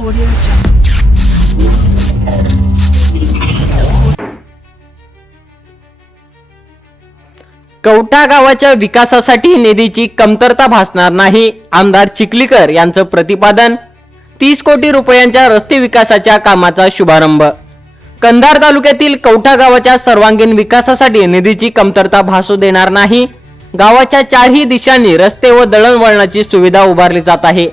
Audio Kavtha गावाच्या विकासासाठी निधीची कमतरता भासणार नाही. आमदार चिखलीकर यांचं प्रतिपादन तीस कोटी रुपयांच्या रस्ते विकासाच्या कामाचा शुभारंभ. कंधार तालुक्यातील कवठा गावाच्या सर्वांगीण विकासासाठी निधीची कमतरता भासू देणार नाही. गावाच्या चारही दिशांनी रस्ते व दळणवळणाची सुविधा उभारली जात आहे.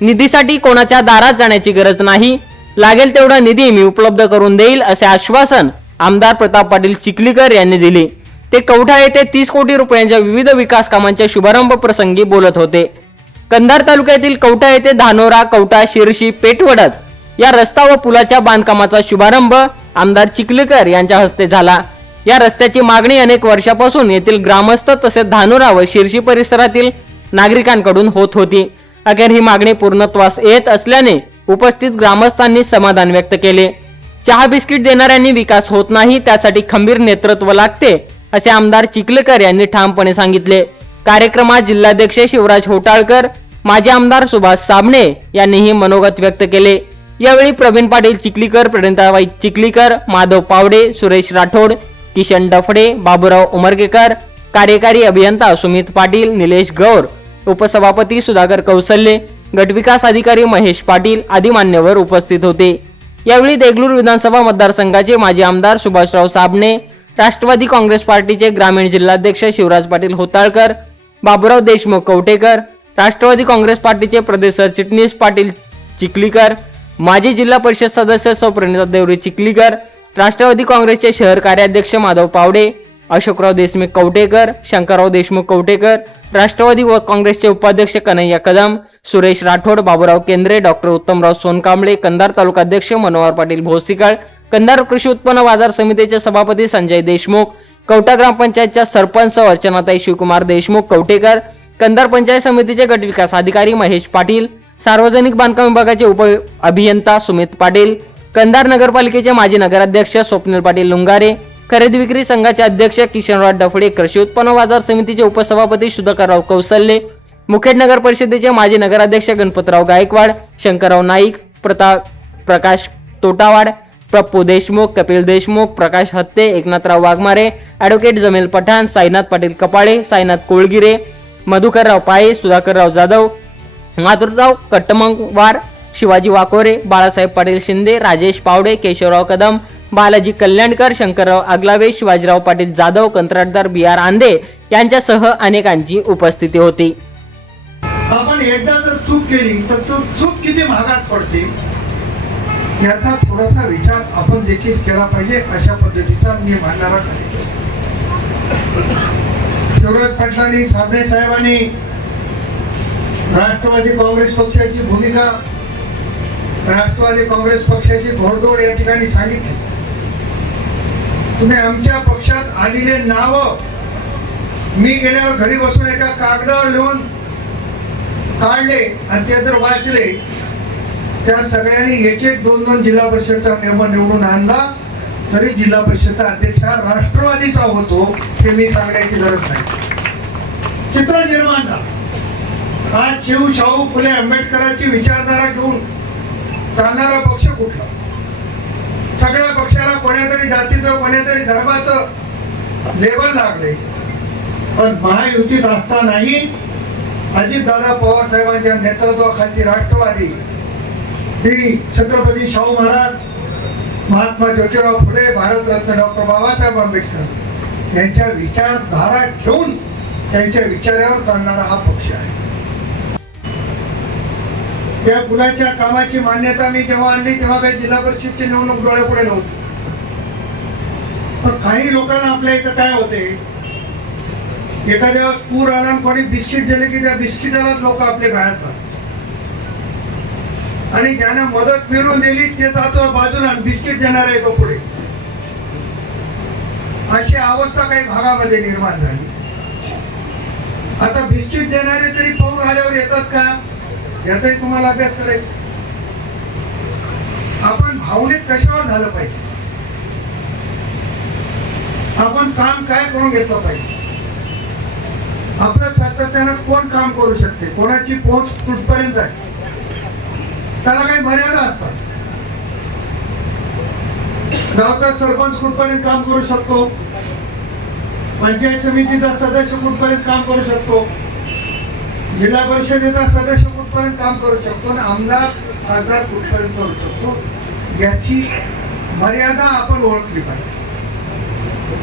निधीसाठी कोणाच्या दारात जाण्याची गरज नाही. लागेल तेवढा निधी मी उपलब्ध करून देईल असे आश्वासन आमदार प्रताप पाटील चिखलीकर यांनी दिले. ते कवठा येथे तीस कोटी रुपयांच्या विविध विकास कामांच्या शुभारंभ प्रसंगी बोलत होते. कंधार तालुक्यातील कवठा येथे धानोरा कवठा शिरशी पेटवडत या रस्ता व पुलाच्या बांधकामाचा शुभारंभ आमदार चिखलीकर यांच्या हस्ते झाला. या रस्त्याची मागणी अनेक वर्षापासून येथील ग्रामस्थ तसेच धानोरा व शिरशी परिसरातील नागरिकांकडून होत होती. अखेर ही मागणी पूर्णत्वास येत असल्याने उपस्थित ग्रामस्थांनी समाधान व्यक्त केले. चहा बिस्किट देणाऱ्यांनी विकास होत नाही त्यासाठी खंबीर नेतृत्व लागते असे आमदार चिखलकर यांनी ठामपणे सांगितले. कार्यक्रमात जिल्हाध्यक्ष शिवराज होटाळकर माजी आमदार सुभाष साबणे यांनीही मनोगत व्यक्त केले. यावेळी प्रवीण पाटील चिखलीकर प्रणिताबाई चिखलीकर माधव पावडे सुरेश राठोड किशन डफडे बाबूराव उमरगेकर कार्यकारी अभियंता सुमित पाटील निलेश गौर उपसभापती सुधाकर कौसल्ये गटविकास अधिकारी महेश पाटील आदी मान्यवर उपस्थित होते. यावेळी देगलूर विधानसभा मतदारसंघाचे माजी आमदार सुभाषराव साबणे राष्ट्रवादी काँग्रेस पार्टीचे ग्रामीण जिल्हाध्यक्ष शिवराज पाटील होताळकर बाबूराव देशमुख कवटेकर राष्ट्रवादी काँग्रेस पार्टीचे प्रदेश सरचिटणीस पाटील चिखलीकर माजी जिल्हा परिषद सदस्य सौ देवरे चिखलीकर राष्ट्रवादी काँग्रेसचे शहर कार्याध्यक्ष माधव पावडे अशोकराव देशमुख कवटेकर शंकरराव देशमुख कवटेकर राष्ट्रवादी व काँग्रेसचे उपाध्यक्ष कन्हैया कदम सुरेश राठोड बाबूराव केंद्रे डॉक्टर उत्तमराव सोनकांबळे कंधार तालुकाध्यक्ष मनोहर पाटील भोसिकाळ कंधार कृषी उत्पन्न बाजार समितीचे सभापती संजय देशमुख कवटा ग्रामपंचायतच्या सरपंच अर्चनाताई शिवकुमार देशमुख कवटेकर कंधार पंचायत समितीचे गटविकास अधिकारी महेश पाटील सार्वजनिक बांधकाम विभागाचे उप अभियंता सुमित पाटील कंधार नगरपालिकेचे माजी नगराध्यक्ष स्वप्नील पाटील लुंगारे खरेदी विक्री संघाचे अध्यक्ष किशनराव डफडे कृषी उत्पन्न बाजार समितीचे उपसभापती सुधाकरराव कौसल्ये मुखेड नगर परिषदेचे माजी नगराध्यक्ष गणपतराव गायकवाड शंकरराव नाईक प्रता प्रकाश तोटावाड प्रप्पू देशमुख कपिल देशमुख प्रकाश हत्ते एकनाथराव वाघमारे ॲडव्होकेट जमील पठाण साईनाथ पाटील कपाळे साईनाथ कोळगिरे मधुकरराव पाये सुधाकरराव जाधव माधुरराव कट्टमंगवार शिवाजी वाकोरे बाळासाहेब पाटील शिंदे राजेश पावडे केशवराव कदम बालाजी कल्याणकर शंकरराव आगलावे शिवाजीराव पाटील जाधव कंत्राटदार बी आर आंदे यांच्यासह अनेकांची उपस्थिती होती. आपण एकदा जर चूक केली तर तो चूक किती महागात पडते? याचा थोडासा विचार आपण देखील केला पाहिजे अशा पद्धतीचा मी मांडणारा कार्यक्रम शिवराज पाटलांनी साबणे साहेबांनी राष्ट्रवादी काँग्रेस पक्षाची भूमिका राष्ट्रवादी काँग्रेस पक्षाची घोडदौड या ठिकाणी सांगितली. तुम्ही आमच्या पक्षात आलेले नाव मी गेल्यावर घरी बसून एका कागदावर लिहून काढले आणि ते जर वाचले. त्या सगळ्यांनी एक एक दोन दोन जिल्हा परिषदचा मेंबर निवडून आणला. तरी जिल्हा परिषदचा अध्यक्ष हा राष्ट्रवादीचा होतो ते मी सांगण्याची गरज नाही. चित्र निर्माण झालं. आज शिव शाहू फुले आंबेडकरांची विचारधारा घेऊन चालणारा पक्ष कुठला? सगळ्या पक्षाला कोण्यातरी जातीचं कोणीतरी धर्माचं लेबल लागले पण महायुतीत असतानाही अजितदादा पवार साहेबांच्या नेतृत्वाखालची राष्ट्रवादी ही छत्रपती शाहू महाराज महात्मा ज्योतिराव फुले भारतरत्न डॉक्टर बाबासाहेब आंबेडकर यांच्या विचारधारा ठेवून त्यांच्या विचारावर चालणारा हा पक्ष आहे. त्या पुलाच्या कामाची मान्यता मी जेव्हा आणली तेव्हा काही जिल्हा परिषदची निवडणूक डोळ्यापुढे नव्हती. पण काही लोकांना आपल्या इथं काय होते? एखाद्या पूर आला आणि कोणी बिस्किट दिले की त्या बिस्किटालाच लोक आपले बाहेरतात आणि ज्यांना मदत मिळवून दिली ते जातो बाजूला बिस्किट देणार आहे तो पुढे. अशी अवस्था काही भागामध्ये निर्माण झाली. आता बिस्किट देणारे तरी पाऊल आल्यावर येतात का? याचाही तुम्हाला अभ्यास करायचा. आपण भावनिक कशावर झालं पाहिजे? आपण काम काय करून घेतलं पाहिजे? आपलं सातत्यानं कोण काम करू शकते? कोणाची पोहोच कुठपर्यंत आहे? त्याला काही मर्यादा असतात. गावचा सरपंच कुठपर्यंत काम करू शकतो? पंचायत समितीचा सदस्य कुठपर्यंत काम करू शकतो? जिल्हा परिषदेचा सदस्य कुठपर्यंत काम करू शकतो आणि आमदार खासदार कुठपर्यंत करू शकतो याची मर्यादा आपण ओळखली पाहिजे.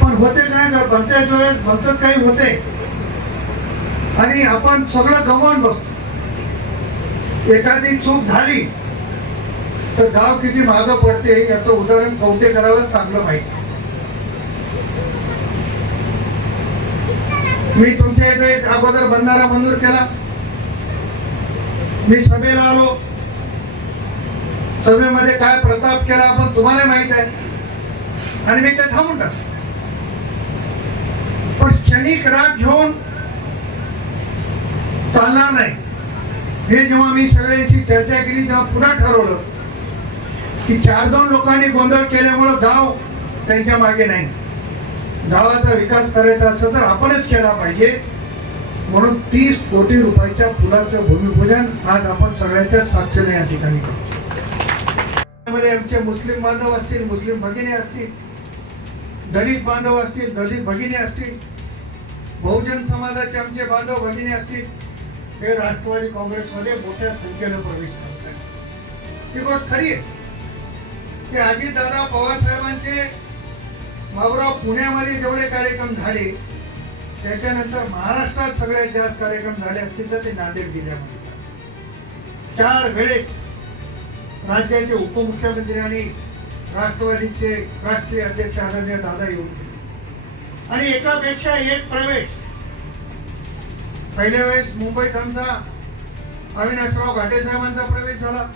पण होते काय का भलत्याच वेळेस भलतच काही होते आणि आपण सगळं गमावून बसतो. एखादी चूक झाली तर गाव किती मागं पडते याचं उदाहरण कवटे करायला चांगलं माहिती. मी तुमच्या इथे अगोदर बंधारा मंजूर केला. मी सभेला आलो. सभेमध्ये काय प्रताप केला आपण तुम्हाला माहीत आहे. आणि मी ते थांबून टाक पण क्षणिक राग घेऊन चालणार नाही. हे जेव्हा मी सगळ्यांची चर्चा केली तेव्हा पुन्हा ठरवलं की चार दोन लोकांनी गोंधळ केल्यामुळं गाव त्यांच्या मागे नाही. गावाचा विकास करायचा असेल तर आपणच केला पाहिजे. म्हणून तीस कोटी रुपयाच्या पुलाचं भूमिपूजन आज आपण सगळ्याच्या साक्षीने या ठिकाणी करतो. आमचे मुस्लिम बांधव असतील मुस्लिम भगिनी असतील दलित बांधव असतील दलित भगिनी असतील बहुजन समाजाचे आमचे बांधव भगिनी असतील हे राष्ट्रवादी काँग्रेसमध्ये मोठ्या संख्येनं प्रवेश करतात ही गोष्ट खरी आहे. की अजितदादा पवार साहेबांचे मावराव पुण्यामध्ये जेवढे कार्यक्रम झाले त्याच्यानंतर महाराष्ट्रात सगळ्यात जास्त कार्यक्रम झाले असतील तर ते नांदेड जिल्ह्यामध्ये. चार वेळेस राज्याचे उपमुख्यमंत्री आणि राष्ट्रवादीचे राष्ट्रीय अध्यक्ष आदरणीय दादा येऊन गेले. आणि एकापेक्षा एक प्रवेश. पहिल्या वेळेस मुंबईत आमचा अविनाशराव घाटे साहेबांचा प्रवेश झाला.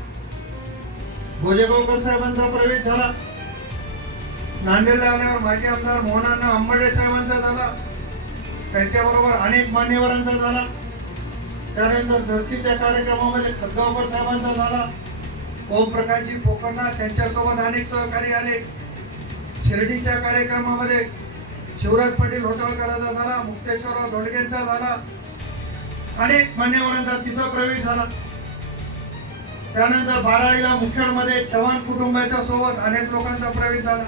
भोजेगावकर साहेबांचा प्रवेश झाला. नांदेडला आल्यावर माजी आमदार मोहनांना आंबडे साहेबांचा झाला. त्यांच्याबरोबर अनेक मान्यवरांचा झाला. त्यानंतर धर्तीच्या कार्यक्रमामध्ये खतगावकर साहेबांचा झाला. ओमप्रकाशजी पोकरना त्यांच्यासोबत अनेक सहकारी आले. शिर्डीच्या कार्यक्रमामध्ये शिवराज पाटील होटलकरांचा झाला मुक्तेश्वरराव धोडगेंचा झाला. अनेक मान्यवरांचा तिथं प्रवेश झाला. त्यानंतर बाराळीला मुखेडमध्ये चव्हाण कुटुंबाच्या सोबत अनेक लोकांचा प्रवेश झाला.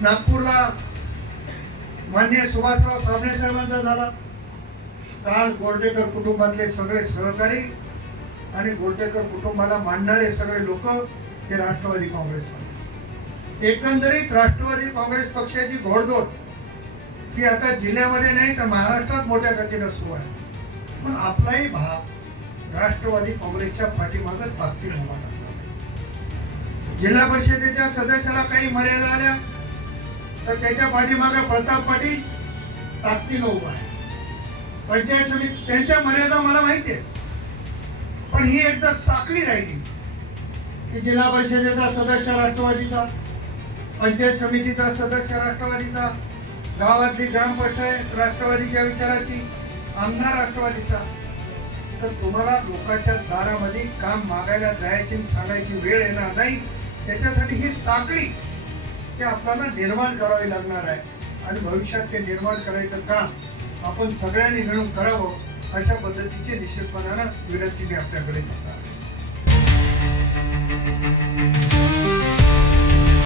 नागपूरला मान्य सुभाषराव साबणे साहेबांचा झाला. काल गोरटेकर कुटुंबातले सगळे सहकारी आणि गोरटेकर कुटुंबाला मानणारे सगळे लोक हे राष्ट्रवादी काँग्रेस एकंदरीत राष्ट्रवादी काँग्रेस पक्षाची घोडदौड ती आता जिल्ह्यामध्ये नाही तर महाराष्ट्रात मोठ्या गतीनं सुरू आहे. पण आपलाही भाग राष्ट्रवादी काँग्रेसच्या पाठीमागच भागतील उभा जिल्हा परिषदेच्या सदस्याला काही मर्यादा आल्या. तर त्याच्या पाठीमागे प्रताप पाटील ताकदीनं उभा आहे. पंचायत समिती त्यांच्या मर्यादा मला माहिती आहे पण ही एक जर साखळी राहिली की जिल्हा परिषदेचा सदस्य राष्ट्रवादीचा पंचायत समितीचा सदस्य राष्ट्रवादीचा गावातली ग्रामपंचायत राष्ट्रवादीच्या विचाराची आमदार राष्ट्रवादीचा तर तुम्हाला लोकांच्या दारामध्ये काम मागायला जायची सांगायची वेळ येणार नाही. त्याच्यासाठी ही साखळी ते आपल्याला निर्माण करावे लागणार आहे. आणि भविष्यात ते निर्माण करायचं काम आपण सगळ्यांनी मिळून करावं अशा पद्धतीचे निश्चितपणानं विनंती मी आपल्याकडे करणार